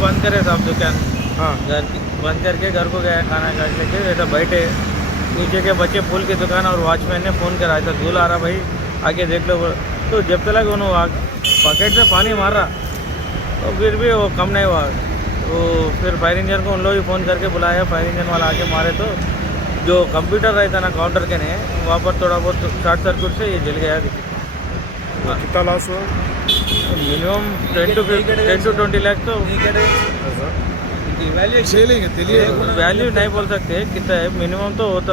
बंद करे साहब दुकान। हाँ, घर बंद करके घर को गया खाना खा लेके, ऐसा बैठे नीचे के बच्चे फूल की दुकान और वॉचमैन ने फ़ोन कराया था, धूल आ रहा भाई आके देख लो। तो जब तक उन्होंने पॉकेट से पानी मार रहा तो फिर भी वो कम नहीं हुआ। तो फिर फायर इंजन को उन लोग ही फ़ोन करके बुलाया, फायर इंजन वाला आके मारे तो जो कंप्यूटर रहता ना काउंटर के ने वहाँ पर थोड़ा बहुत शॉर्ट सर्किट से ये जल गया। कितना लॉस हुआ? मिनिमम 10 to 20 लाख तो वैल्यू वैल्यू नहीं बोल सकते कितना है, मिनिमम तो होता।